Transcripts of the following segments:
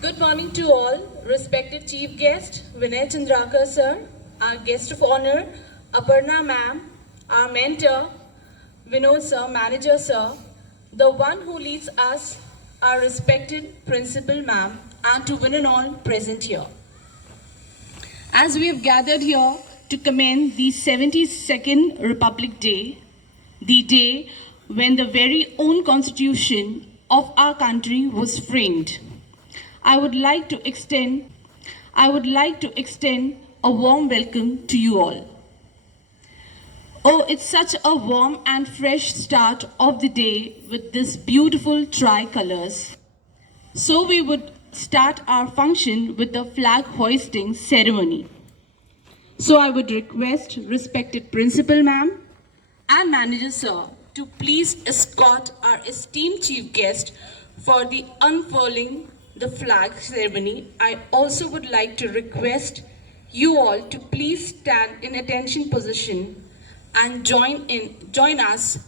Good morning to all, respected Chief Guest, Vinay Chandrakar sir, our guest of honor, Aparna ma'am, our mentor, Vinod sir, manager sir, the one who leads us, our respected principal ma'am, and to one and all present here. As we have gathered here to commend the 72nd Republic Day, the day when the very own constitution of our country was framed, I would like to extend a warm welcome to you all. Oh, it's such a warm and fresh start of the day with this beautiful tricolors. So we would start our function with the flag hoisting ceremony. So I would request respected principal ma'am and manager sir to please escort our esteemed chief guest for the unfurling the flag ceremony. I also would like to request you all to please stand in attention position and join us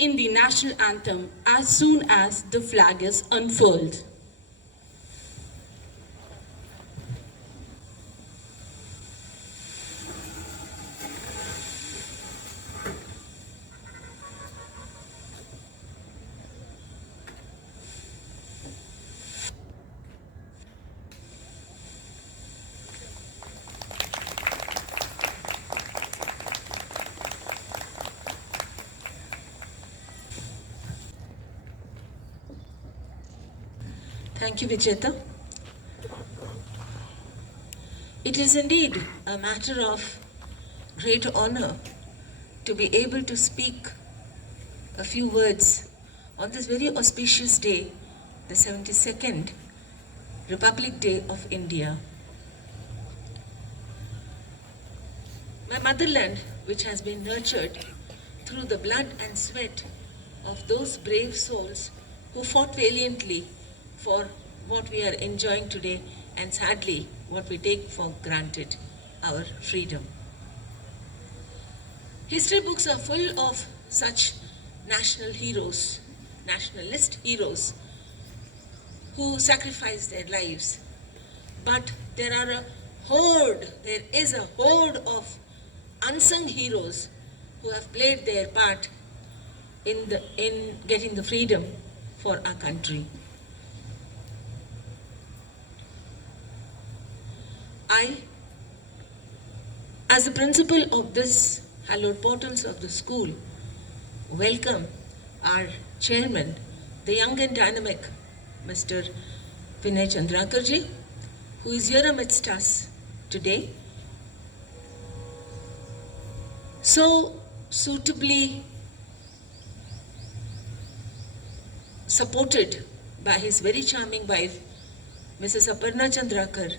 in the national anthem as soon as the flag is unfurled. Thank you, Vijeta. It is indeed a matter of great honor to be able to speak a few words on this very auspicious day, the 72nd Republic Day of India. My motherland, which has been nurtured through the blood and sweat of those brave souls who fought valiantly for what we are enjoying today, and sadly what we take for granted, our freedom. History books are full of such national heroes, nationalist heroes who sacrificed their lives. But there is a horde of unsung heroes who have played their part in getting the freedom for our country. I, as the principal of this hallowed portals of the school, welcome our chairman, the young and dynamic Mr. Vinay Chandrakarji, who is here amidst us today, so suitably supported by his very charming wife, Mrs. Aparna Chandrakar,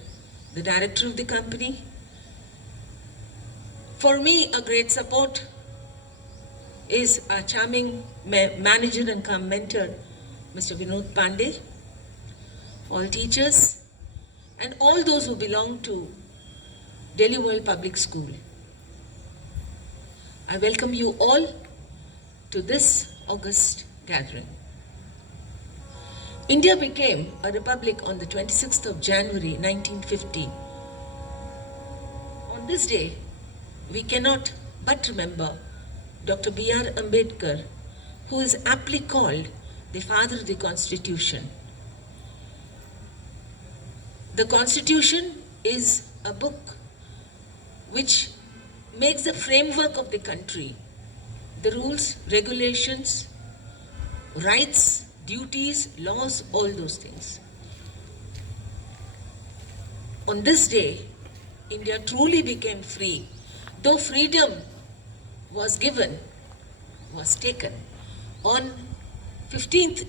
the director of the company. For me, a great support is our charming manager and mentor, Mr. Vinod Pandey, all teachers, and all those who belong to Delhi World Public School. I welcome you all to this August gathering. India became a republic on the 26th of January 1950. On this day, we cannot but remember Dr. B.R. Ambedkar, who is aptly called the father of the Constitution. The Constitution is a book which makes the framework of the country, the rules, regulations, rights, duties, laws, all those things. On this day, India truly became free, though freedom was taken. On 15th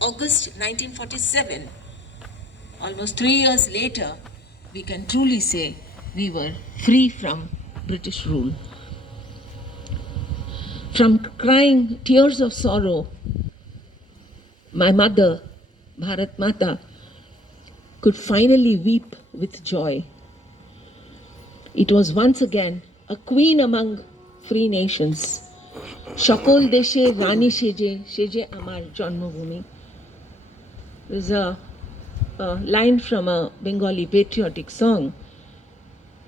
August 1947, almost 3 years later, we can truly say we were free from British rule. From crying tears of sorrow, my mother, Bharat Mata, could finally weep with joy. It was once again a queen among free nations. Shakol deshe rani sheje, sheje amar janmabhumi. There's a a line from a Bengali patriotic song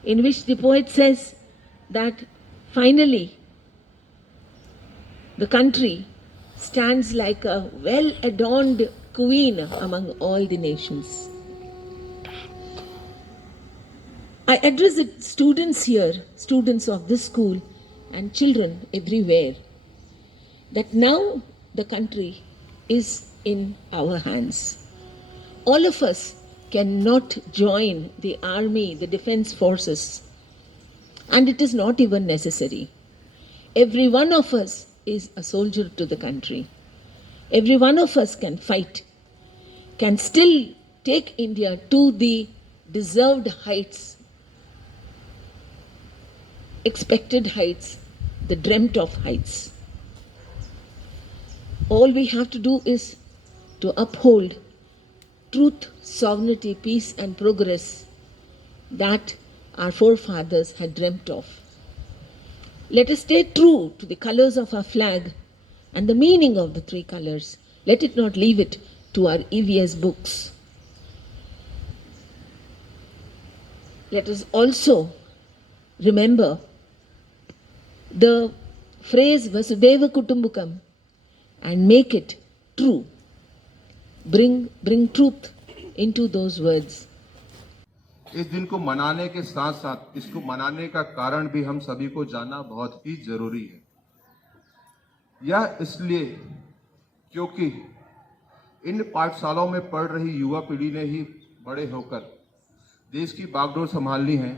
in which the poet says that finally the country stands like a well adorned queen among all the nations. I address the students here, students of this school, and children everywhere, that now the country is in our hands. All of us cannot join the army, the defense forces, and it is not even necessary. Every one of us is a soldier to the country. Every one of us can fight, can still take India to the deserved heights, expected heights, the dreamt of heights. All we have to do is to uphold truth, sovereignty, peace, and progress that our forefathers had dreamt of. Let us stay true to the colors of our flag and the meaning of the three colors. Let it not leave it to our EVS books. Let us also remember the phrase Vasudeva Kutumbakam and make it true. Bring truth into those words. इस दिन को मनाने के साथ साथ इसको मनाने का कारण भी हम सभी को जानना बहुत ही जरूरी है। यह इसलिए क्योंकि इन पाठशालाओं में पढ़ रही युवा पीढ़ी ने ही बड़े होकर देश की बागडोर संभालनी है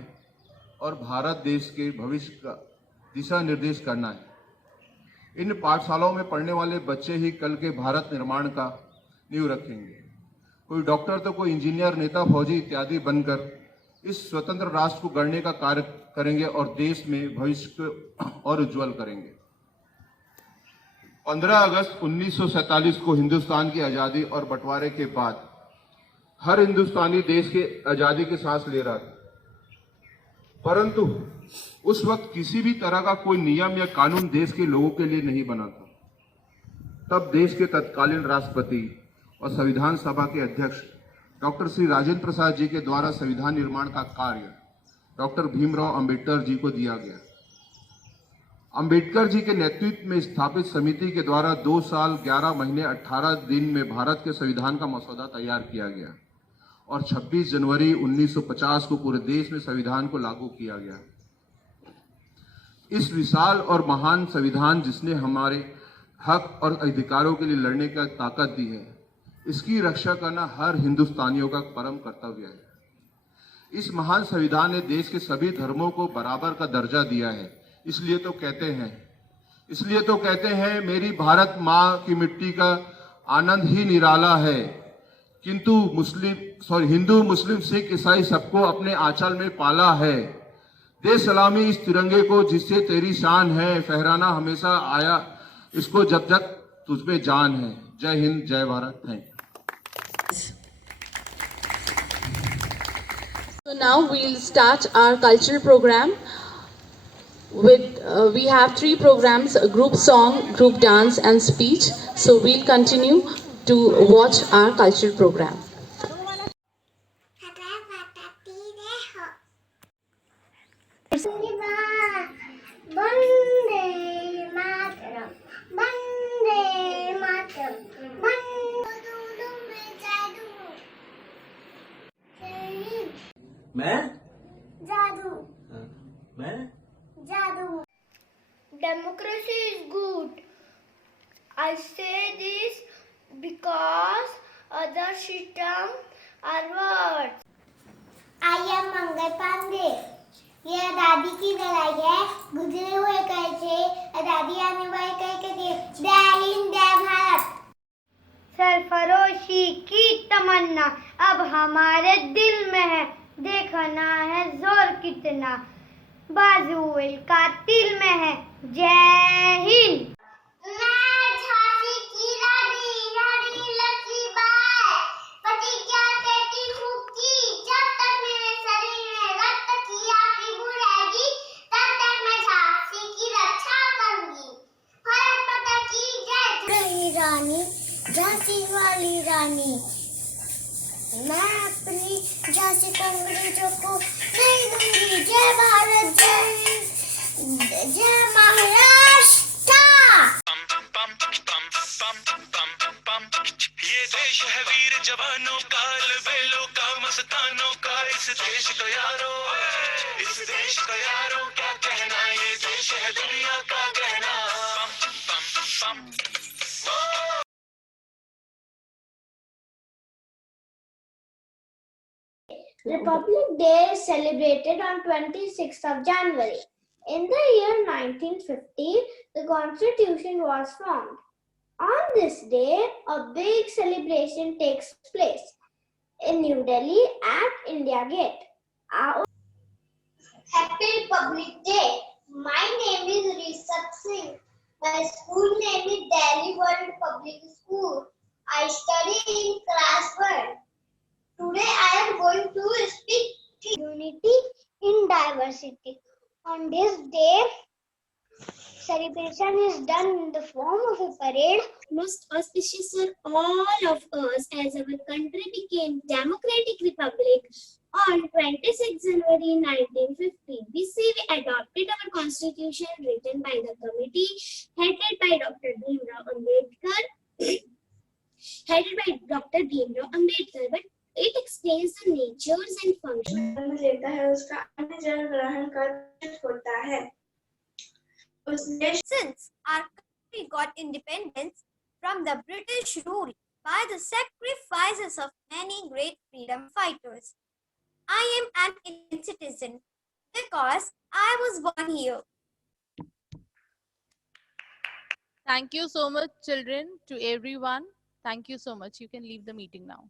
और भारत देश के भविष्य का दिशा निर्देश करना है। इन पाठशालाओं में पढ़ने वाले बच्चे ही कल के भारत निर्माण का नींव रखेंगे। कोई डॉक्टर तो कोई इंजीनियर, नेता, फौजी इत्यादि बनकर इस स्वतंत्र राष्ट्र को गढ़ने का कार्य करेंगे और देश में भविष्य को और उज्जवल करेंगे। 15 अगस्त 1947 को हिंदुस्तान की आज़ादी और बंटवारे के बाद हर हिंदुस्तानी देश के आज़ादी की सांस ले रहा था, परंतु उस वक्त किसी भी तरह का कोई नियम या कानून देश के लोगों के लिए नहीं बना था। तब देश के तत्कालीन राष्ट्रपति और संविधान सभा के अध्यक्ष डॉक्टर श्री राजेंद्र प्रसाद जी के द्वारा संविधान निर्माण का कार्य डॉक्टर भीमराव अंबेडकर जी को दिया गया। अंबेडकर जी के नेतृत्व में स्थापित समिति के द्वारा 2 साल 11 महीने 18 दिन में भारत के संविधान का मसौदा तैयार किया गया और 26 जनवरी 1950 को पूरे देश में संविधान को लागू किया गया। इस विशाल और महान संविधान जिसने हमारे हक और अधिकारों के लिए लड़ने का ताकत दी है, इसकी रक्षा करना हर हिंदुस्तानियों का परम कर्तव्य है। इस महान संविधान ने देश के सभी धर्मों को बराबर का दर्जा दिया है। इसलिए तो कहते हैं मेरी भारत माँ की मिट्टी का आनंद ही निराला है, किंतु हिंदू, मुस्लिम, सिख, ईसाई सबको अपने आंचल में पाला है। दे सलामी इस तिरंगे को जिससे तेरी शान है, फहराना हमेशा आया इसको जब तक तुझमें जान है। जय हिंद, जय Bharat. Thank you. So now we'll start our cultural program with we have 3 programs: a group song, group dance and speech. So we'll continue to watch our cultural program. मैं जादू मैं जादू Democracy is good. I say this because other systems are worse. I am Mangal Pandey. ये दादी की लड़ाई है, गुजरे हुए कैसे दादी आने वाले कह जय हिंद जय भारत। सरफरोशी की तमन्ना अब हमारे दिल में है, देखना है जोर कितना बाजुएल का तिल में है। जय हिंद। मैं झांसी की रानी रानी लक्ष्मीबाई प्रतिज्ञा कहती हूँ कि जब तक मेरे शरीर में रक्त की आखिरी बूंद रहेगी तब तक मैं झांसी की रक्षा करूंगी। भारत माता की जय। रानी झांसी वाली रानी मैं अपनी झांसी को अंग्रेजों को नहीं दूंगी। जय भारत, जय हिंद, जय महाराष्ट्र। ये देश है वीर जवानों का, अलबेलों का, मस्तानों का। इस देश का यारो, इस देश का यारो क्या कहना। ये देश है दुनिया का कहना। Republic Day is celebrated on 26th of January. In the year 1950, the Constitution was formed. On this day, a big celebration takes place in New Delhi at India Gate. Happy Republic Day. My name is Rishabh Singh. My school name is Delhi World Public School. I study in class 1. Today I am going to speak unity in diversity. On this day, celebration is done in the form of a parade. Most auspicious for all of us as our country became democratic republic on 26 January 1950. We adopted our constitution written by the committee headed by Dr. Bhimrao Ambedkar, but it explains the natures and functions. लेता है उसका अन्य जन ग्रहण कर होता है। उस देश Since our country got independence from the British rule by the sacrifices of many great freedom fighters, I am an Indian citizen because I was born here. Thank you so much, children, to everyone. Thank you so much. You can leave the meeting now.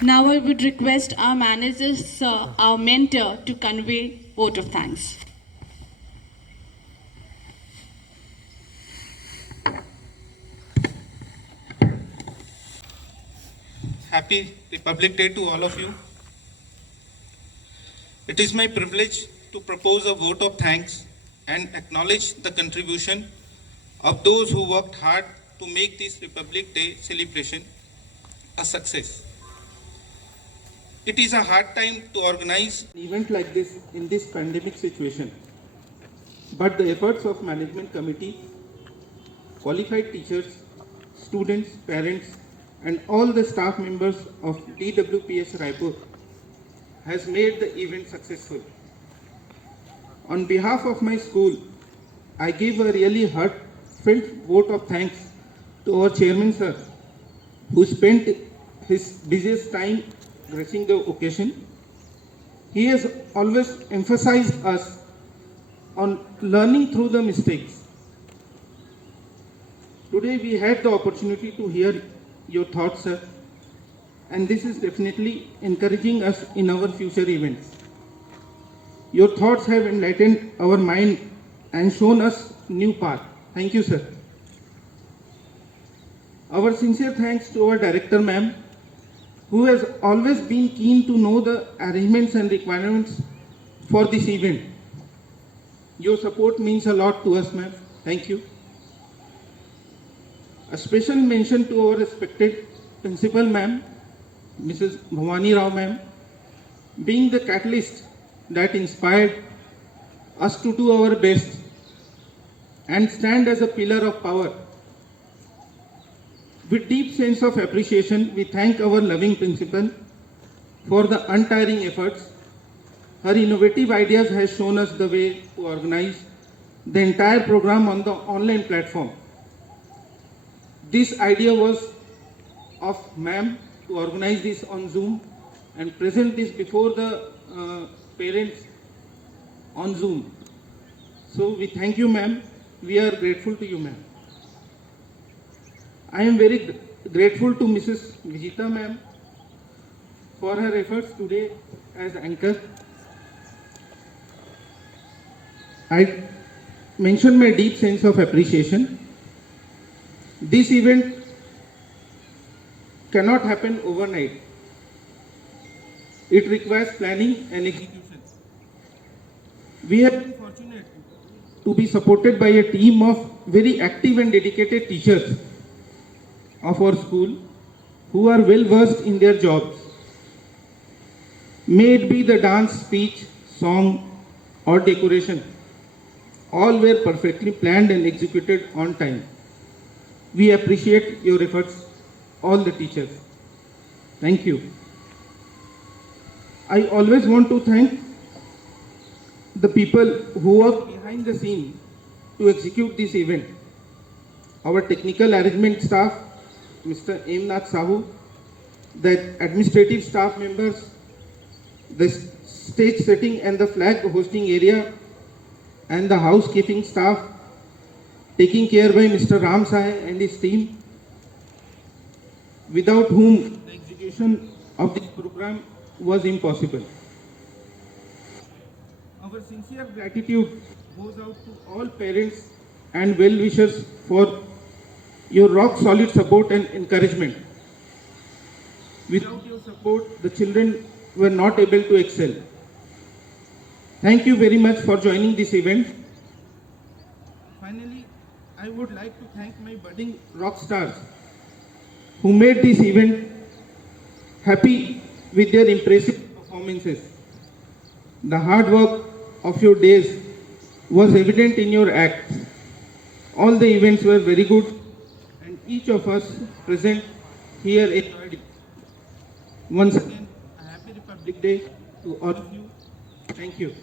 Now I would request our manager, sir, our mentor, to convey vote of thanks. Happy Republic Day to all of you. It is my privilege to propose a vote of thanks and acknowledge the contribution of those who worked hard to make this Republic Day celebration a success. It is a hard time to organize an event like this in this pandemic situation, but the efforts of management committee, qualified teachers, students, parents, and all the staff members of DWPS Raipur has made the event successful. On behalf of my school, I give a really heartfelt vote of thanks to our chairman sir, who spent his busiest time gracing the occasion. He has always emphasized us on learning through the mistakes. Today we had the opportunity to hear your thoughts, sir, and this is definitely encouraging us in our future events. Your thoughts have enlightened our mind and shown us new path. Thank you, sir. Our sincere thanks to our director, ma'am, who has always been keen to know the arrangements and requirements for this event. Your support means a lot to us, ma'am. Thank you. A special mention to our respected principal, ma'am, Mrs. Bhavani Rao, ma'am, being the catalyst that inspired us to do our best and stand as a pillar of power. With deep sense of appreciation, we thank our loving principal for the untiring efforts. Her innovative ideas has shown us the way to organize the entire program on the online platform. This idea was of ma'am to organize this on Zoom and present this before the parents on Zoom. So we thank you, ma'am. We are grateful to you, ma'am. I am very grateful to Mrs. Vijita, ma'am, for her efforts today as anchor. I mention my deep sense of appreciation. This event cannot happen overnight. It requires planning and execution. We have been fortunate to be supported by a team of very active and dedicated teachers of our school who are well versed in their jobs. May it be the dance, speech, song, or decoration, all were perfectly planned and executed on time. We appreciate your efforts, all the teachers. Thank you. I always want to thank the people who work behind the scene to execute this event. Our technical arrangement staff, Mr. Emnath Sahu, the administrative staff members, the stage setting and the flag hosting area, and the housekeeping staff taken care by Mr. Ram Sai and his team, without whom the execution of this program was impossible. Our sincere gratitude goes out to all parents and well-wishers for your rock-solid support and encouragement. Without your support, the children were not able to excel. Thank you very much for joining this event. Finally, I would like to thank my budding rock stars who made this event happy with their impressive performances. The hard work of your days was evident in your acts. All the events were very good and each of us present here enjoyed it. Once again, a happy Republic Day to all of you. Thank you.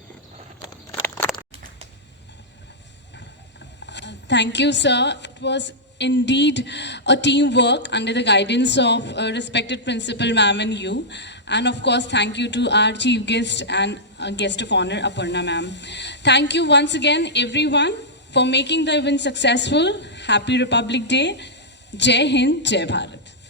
Thank you, sir. It was indeed a teamwork under the guidance of respected principal ma'am and you. And of course, thank you to our chief guest and guest of honor, Aparna ma'am. Thank you once again, everyone, for making the event successful. Happy Republic Day. Jai Hind, Jai Bharat.